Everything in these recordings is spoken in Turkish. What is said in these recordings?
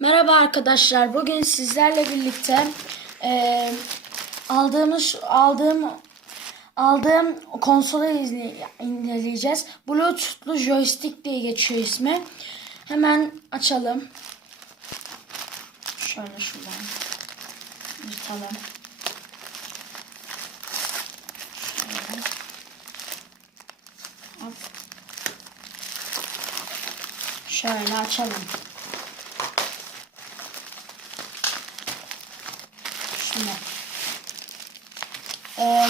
Merhaba arkadaşlar. Bugün sizlerle birlikte eee, aldığımız aldığım aldığım konsolu izle- inceleyeceğiz. Bluetooth'lu joystick diye geçiyor ismi. Hemen açalım. Şöyle şuradan yırtalım. Şöyle açalım. Şimdi. Ee,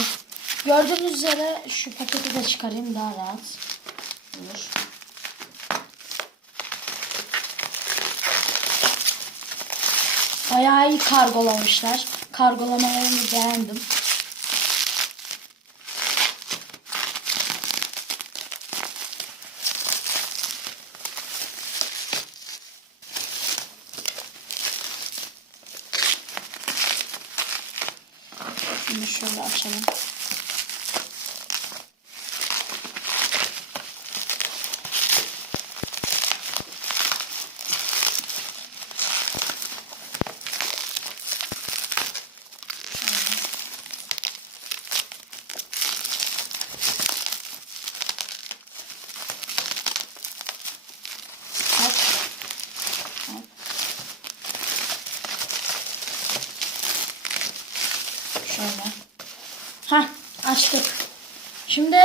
gördüğünüz üzere şu paketi de çıkarayım daha rahat. Olur. Bayağı iyi kargolamışlar. Kargolamalarını beğendim. Şimdi şöyle açalım. Hop. Hop. Şöyle. Ha açtık. Şimdi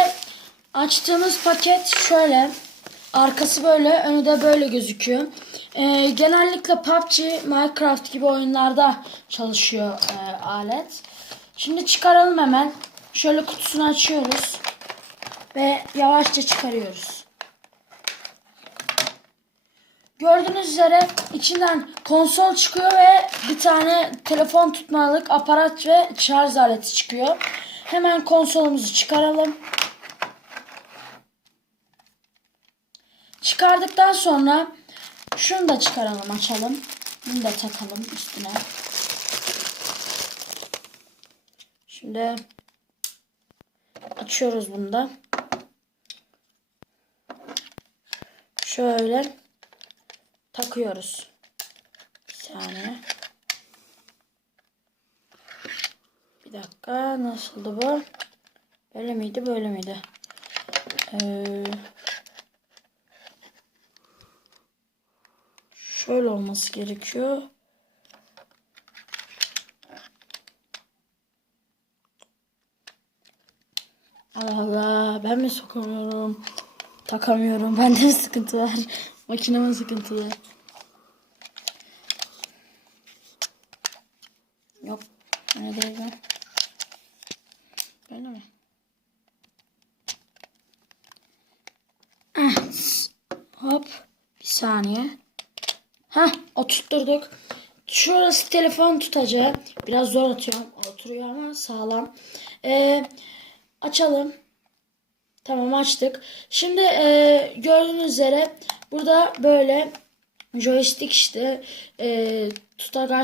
açtığımız paket şöyle. Arkası böyle, önü de böyle gözüküyor. Ee, genellikle PUBG, Minecraft gibi oyunlarda çalışıyor e, alet. Şimdi çıkaralım hemen. Şöyle kutusunu açıyoruz. Ve yavaşça çıkarıyoruz. Gördüğünüz üzere içinden konsol çıkıyor ve bir tane telefon tutmalık aparat ve şarj aleti çıkıyor. Hemen konsolumuzu çıkaralım. Çıkardıktan sonra şunu da çıkaralım açalım. Bunu da takalım üstüne. Şimdi açıyoruz bunu da. Şöyle takıyoruz. Bir saniye. Bir dakika nasıldı bu? Böyle miydi böyle miydi? Ee, şöyle olması gerekiyor. Allah Allah ben mi sokamıyorum? Takamıyorum. Bende bir sıkıntı var. Makinemin sıkıntılı. Yok. Öyle değil ben. Böyle mi? Ah, Hop. Bir saniye. Heh oturtturduk. Şurası telefon tutacağı. Biraz zor atıyorum. Oturuyor ama sağlam. Ee, açalım. Tamam açtık. Şimdi e, gördüğünüz üzere burada böyle joystick işte e, tutagaçları